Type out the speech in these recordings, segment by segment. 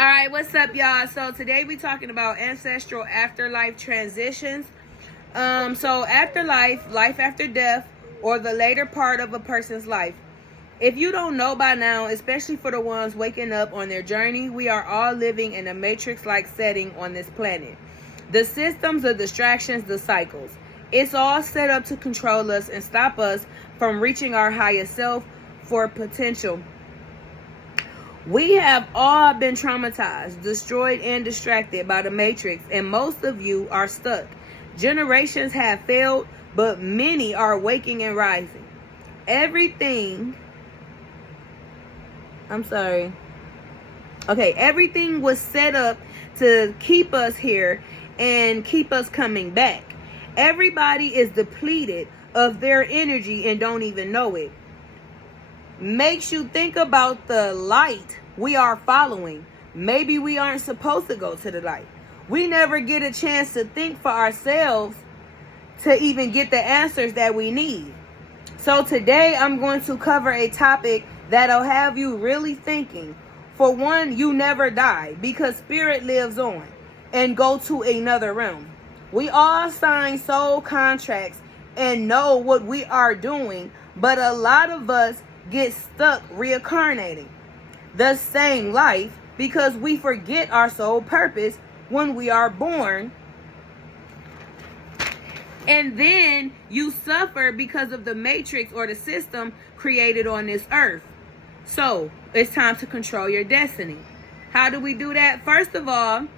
All right, what's up, y'all? So today we talking about ancestral afterlife transitions. So afterlife, life after death, or the later part of a person's life. If you don't know by now, especially for the ones waking up on their journey, we are all living in a matrix-like setting on this planet. The systems, the distractions, the cycles. It's all set up to control us and stop us from reaching our highest self for potential. We have all been traumatized, destroyed, and distracted by the matrix, and most of you are stuck. Generations have failed, but many are waking and rising. Everything was set up to keep us here and keep us coming back. Everybody is depleted of their energy and don't even know it. Makes you think about the light we are following. Maybe we aren't supposed to go to the light. We never get a chance to think for ourselves to even get the answers that we need. So today I'm going to cover a topic that'll have you really thinking. For one, you never die because spirit lives on and go to another realm. We all sign soul contracts and know what we are doing, but a lot of us get stuck reincarnating the same life because we forget our soul purpose when we are born, and then you suffer because of the matrix or the system created on this earth. So it's time to control your destiny. How do we do that? First of all,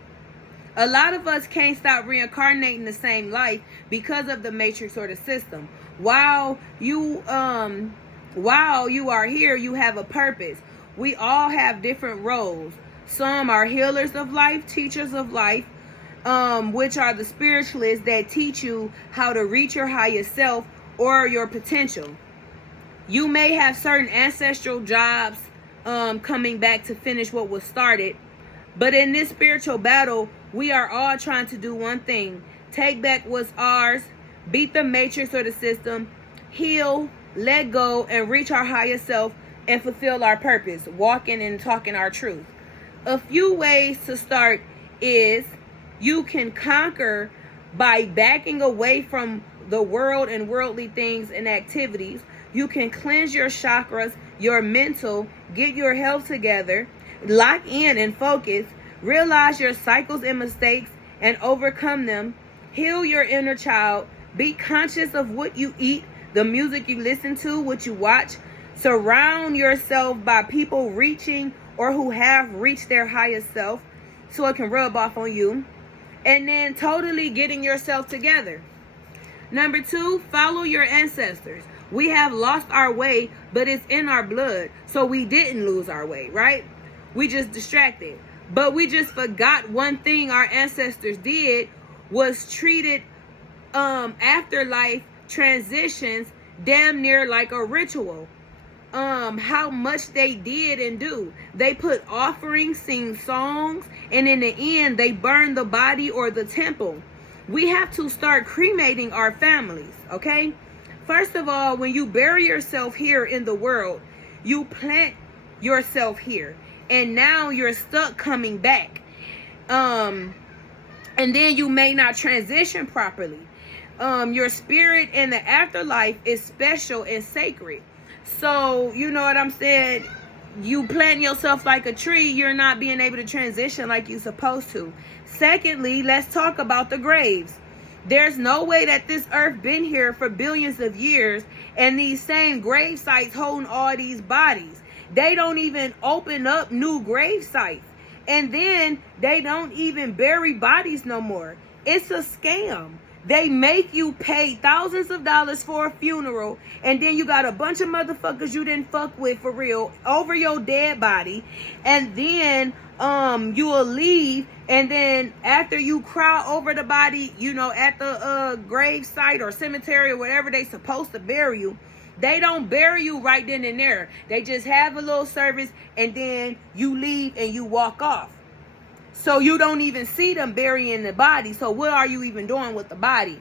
a lot of us can't stop reincarnating the same life because of the matrix or the system. While you are here, you have a purpose. We all have different roles. Some are healers of life, teachers of life, which are the spiritualists that teach you how to reach your highest self or your potential. You may have certain ancestral jobs coming back to finish what was started. But in this spiritual battle, we are all trying to do one thing. Take back what's ours, beat the matrix or the system, heal, let go, and reach our highest self and fulfill our purpose, walking and talking our truth. A few ways to start is you can conquer by backing away from the world and worldly things and activities. You can cleanse your chakras, your mental, get your health together, lock in and focus, realize your cycles and mistakes and overcome them, heal your inner child, be conscious of what you eat, the music you listen to, what you watch. Surround yourself by people reaching or who have reached their highest self so it can rub off on you. And then totally getting yourself together. Number 2, follow your ancestors. We have lost our way, but it's in our blood. So we didn't lose our way, right? We just distracted. But we just forgot one thing our ancestors did was treated afterlife transitions damn near like a ritual. How much they did and do. They put offerings, sing songs, and in the end they burned the body or the temple. We have to start cremating our families, okay? First of all, when you bury yourself here in the world, you plant yourself here, and now you're stuck coming back. And then you may not transition properly. Your spirit in the afterlife is special and sacred. So, you know what I'm saying? You plant yourself like a tree, you're not being able to transition like you're supposed to. Secondly, let's talk about the graves. There's no way that this earth been here for billions of years and these same grave sites holding all these bodies. They don't even open up new grave sites. And then they don't even bury bodies no more. It's a scam. They make you pay thousands of dollars for a funeral, and then you got a bunch of motherfuckers you didn't fuck with for real over your dead body, and then you will leave, and then after you cry over the body, you know, at the grave site or cemetery or whatever they supposed to bury you, they don't bury you right then and there. They just have a little service, and then you leave and you walk off. So you don't even see them burying the body. So what are you even doing with the body?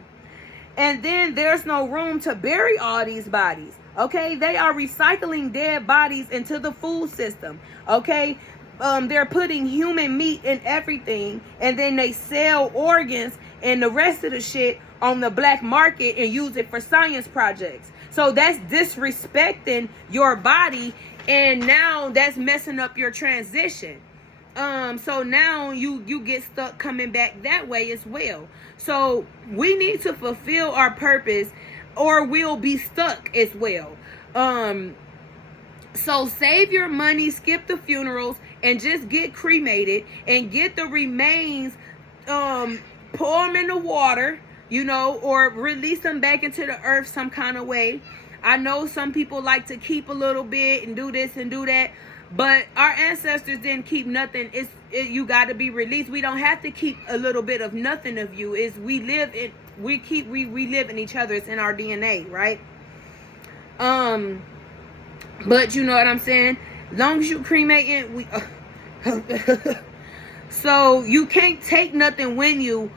And then there's no room to bury all these bodies. Okay, they are recycling dead bodies into the food system. Okay, they're putting human meat in everything, and then they sell organs and the rest of the shit on the black market and use it for science projects. So that's disrespecting your body, and now that's messing up your transition. So now you get stuck coming back that way as well. So we need to fulfill our purpose, or we'll be stuck as well. So save your money, skip the funerals, and just get cremated and get the remains, pour them in the water, or release them back into the earth some kind of way. I know some people like to keep a little bit and do this and do that, but our ancestors didn't keep nothing. You got to be released. We don't have to keep a little bit of nothing of you. We live in each other. It's in our DNA, right? But you know what I'm saying? Long as you cremate it, so you can't take nothing when you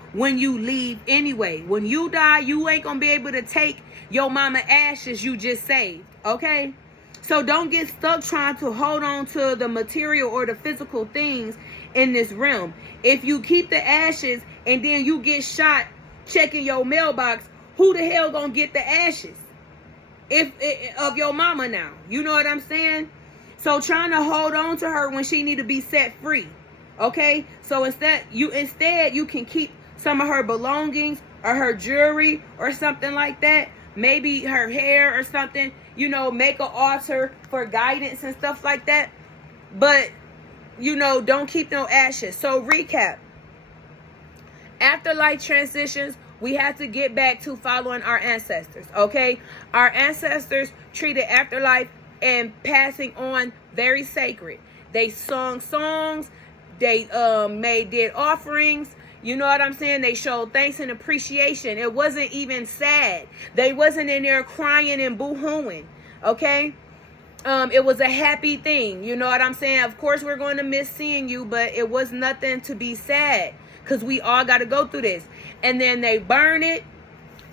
leave anyway. When you die, you ain't gonna be able to take your mama ashes you just saved, okay? So don't get stuck trying to hold on to the material or the physical things in this realm. If you keep the ashes and then you get shot checking your mailbox, who the hell gonna get the ashes of your mama now? You know what I'm saying? So trying to hold on to her when she need to be set free, okay? So instead you can keep some of her belongings or her jewelry or something like that. Maybe her hair or something, make an altar for guidance and stuff like that. But, don't keep no ashes. So recap. After life transitions, we have to get back to following our ancestors, okay? Our ancestors treated afterlife and passing on very sacred. They sung songs. They did offerings. You know what I'm saying? They showed thanks and appreciation. It wasn't even sad. They wasn't in there crying and boo-hooing, okay? It was a happy thing. You know what I'm saying? Of course, we're going to miss seeing you, but it was nothing to be sad, because we all got to go through this. And then they burn it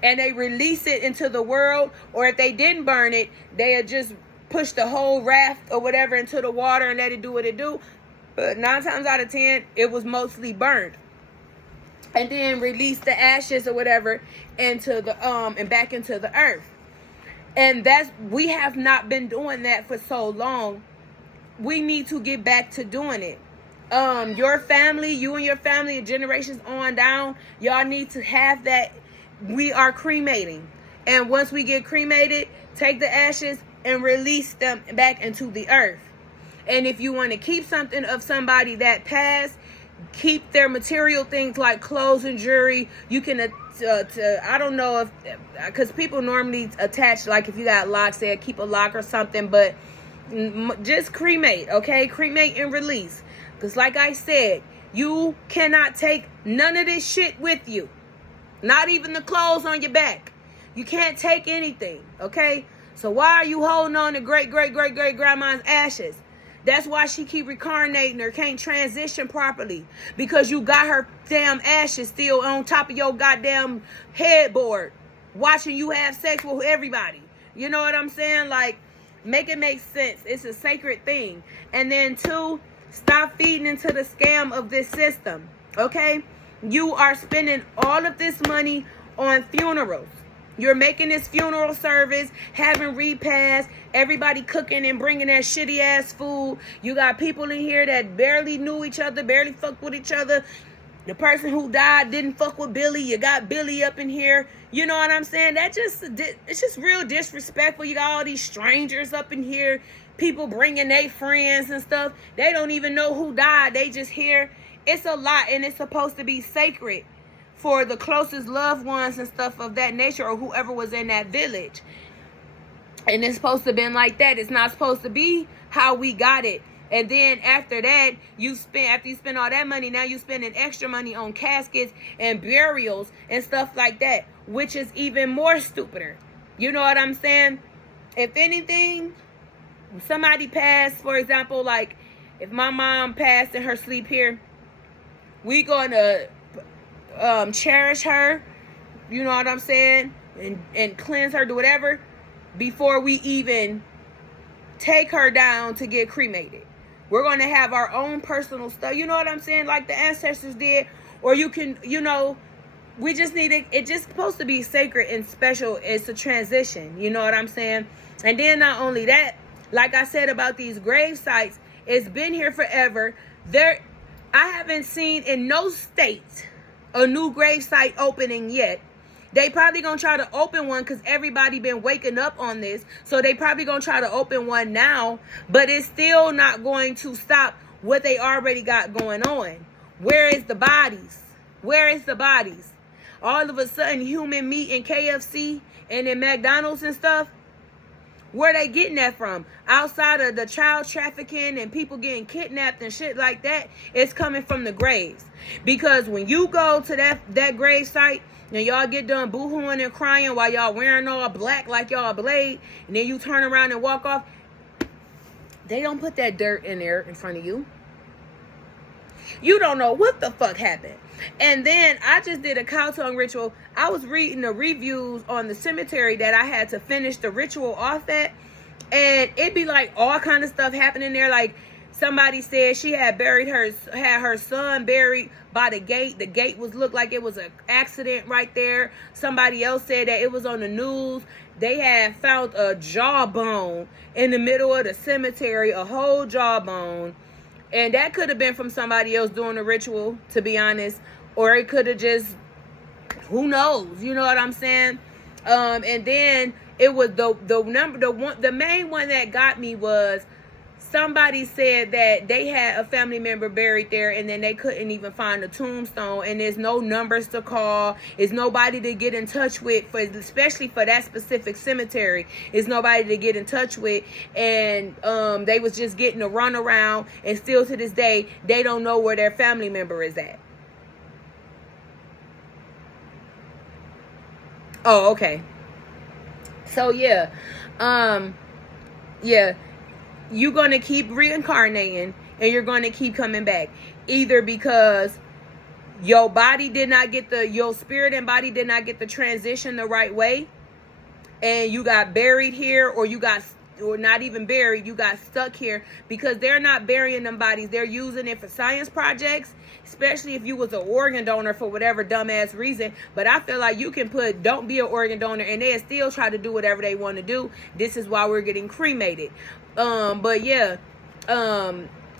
and they release it into the world. Or if they didn't burn it, they had just pushed the whole raft or whatever into the water and let it do what it do. But 9 times out of 10, it was mostly burned. And then release the ashes or whatever into the and back into the earth. And we have not been doing that for so long. We need to get back to doing it. Your family, you and your family, generations on down, y'all need to have that. We are cremating. And once we get cremated, take the ashes and release them back into the earth. And if you want to keep something of somebody that passed, keep their material things like clothes and jewelry. You can, I don't know if, because people normally attach, like if you got locks there, keep a lock or something, but just cremate, okay? Cremate and release. Because like I said, you cannot take none of this shit with you. Not even the clothes on your back. You can't take anything, okay? So why are you holding on to great-great-great-great-grandma's ashes? That's why she keep reincarnating or can't transition properly. Because you got her damn ashes still on top of your goddamn headboard. Watching you have sex with everybody. You know what I'm saying? Like, make it make sense. It's a sacred thing. And then 2, stop feeding into the scam of this system. Okay? You are spending all of this money on funerals. You're making this funeral service, having repasts, everybody cooking and bringing that shitty ass food. You got people in here that barely knew each other, barely fucked with each other. The person who died didn't fuck with Billy. You got Billy up in here. You know what I'm saying? It's just real disrespectful. You got all these strangers up in here, people bringing their friends and stuff. They don't even know who died. They just here. It's a lot, and it's supposed to be sacred for the closest loved ones and stuff of that nature, or whoever was in that village. And it's supposed to have been like that. It's not supposed to be how we got it. And then after that, after you spend all that money, now you spending extra money on caskets and burials and stuff like that, which is even more stupider. You know what I'm saying? If anything, somebody passed, for example, like if my mom passed in her sleep here, we gonna cherish her, you know what I'm saying, and cleanse her, do whatever, before we even take her down to get cremated. We're going to have our own personal stuff. You know what I'm saying? Like the ancestors did. Or you can, we just need it. It's just supposed to be sacred and special. It's a transition. You know what I'm saying? And then not only that, like I said about these grave sites, it's been here forever. I haven't seen in no state a new grave site opening yet. They probably gonna try to open one because everybody been waking up on this. So they probably gonna try to open one now, but it's still not going to stop what they already got going on. Where is the bodies? Where is the bodies? All of a sudden, human meat in KFC and in McDonald's and stuff. Where they getting that from? Outside of the child trafficking and people getting kidnapped and shit like that, it's coming from the graves. Because when you go to that grave site and y'all get done boo-hooing and crying while y'all wearing all black like y'all Blade, and then you turn around and walk off, they don't put that dirt in there in front of you. You don't know what the fuck happened. And then I just did a cow tongue ritual. I was reading the reviews on the cemetery that I had to finish the ritual off at. And it'd be like all kind of stuff happening there. Like somebody said she had her son buried by the gate. The gate looked like it was an accident right there. Somebody else said that it was on the news. They had found a jawbone in the middle of the cemetery, a whole jawbone. And that could have been from somebody else doing the ritual, to be honest. Or it could have just, who knows? You know what I'm saying? And then it was the main one that got me was somebody said that they had a family member buried there and then they couldn't even find a tombstone, and there's no numbers to call. There's nobody to get in touch with, especially for that specific cemetery. There's nobody to get in touch with, and they was just getting a runaround, and still to this day, they don't know where their family member is at. Oh, okay. So, yeah. Yeah. You're going to keep reincarnating and you're going to keep coming back. Either because your body did not get your spirit and body did not get the transition the right way, and you got buried here, or not even buried, you got stuck here, because they're not burying them bodies. They're using it for science projects, especially if you was an organ donor for whatever dumbass reason. But I feel like you can don't be an organ donor and they'll still try to do whatever they want to do. This is why we're getting cremated. But yeah,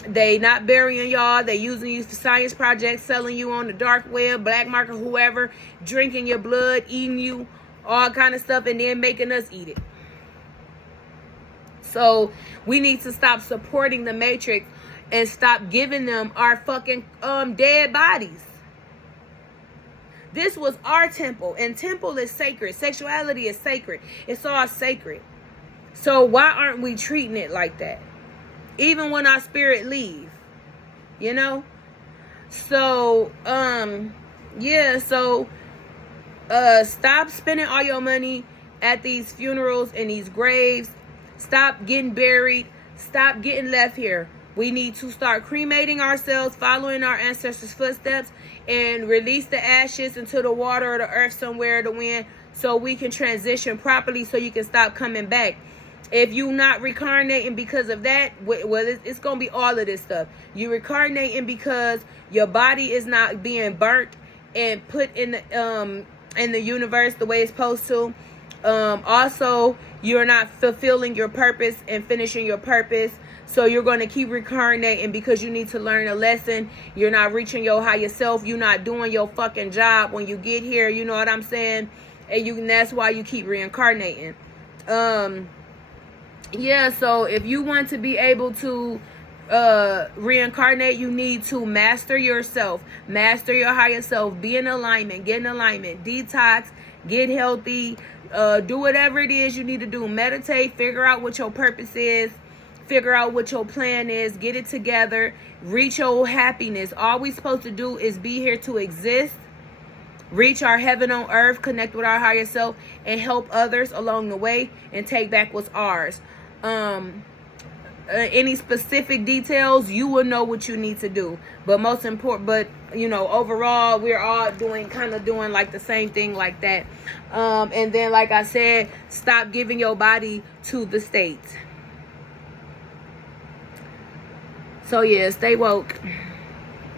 they not burying y'all. They using you for science projects, selling you on the dark web, black market, whoever, drinking your blood, eating you, all kind of stuff, and then making us eat it. So we need to stop supporting the Matrix and stop giving them our fucking dead bodies. This was our temple, and temple is sacred. Sexuality is sacred. It's all sacred. So why aren't we treating it like that? Even when our spirit leave, you know? So, yeah, so, stop spending all your money at these funerals and these graves. Stop getting buried. Stop getting left here. We need to start cremating ourselves, following our ancestors' footsteps, and release the ashes into the water or the earth somewhere, the wind, so we can transition properly, so you can stop coming back. If you not reincarnating because of that, well, it's going to be all of this stuff. You reincarnating because your body is not being burnt and put in the universe the way it's supposed to. Also, you're not fulfilling your purpose and finishing your purpose. So you're going to keep reincarnating because you need to learn a lesson. You're not reaching your higher self. You're not doing your fucking job when you get here. You know what I'm saying? And that's why you keep reincarnating. Yeah, so if you want to be able to reincarnate, you need to master yourself, master your higher self, be in alignment, get in alignment, detox, get healthy, do whatever it is you need to do. Meditate, figure out what your purpose is, figure out what your plan is, get it together, reach your happiness. All we're supposed to do is be here to exist, reach our heaven on earth, connect with our higher self, and help others along the way, and take back what's ours. Any specific details, you will know what you need to do. But most important, overall, we're all doing like the same thing like that. And then, like I said, stop giving your body to the state. So yeah, stay woke.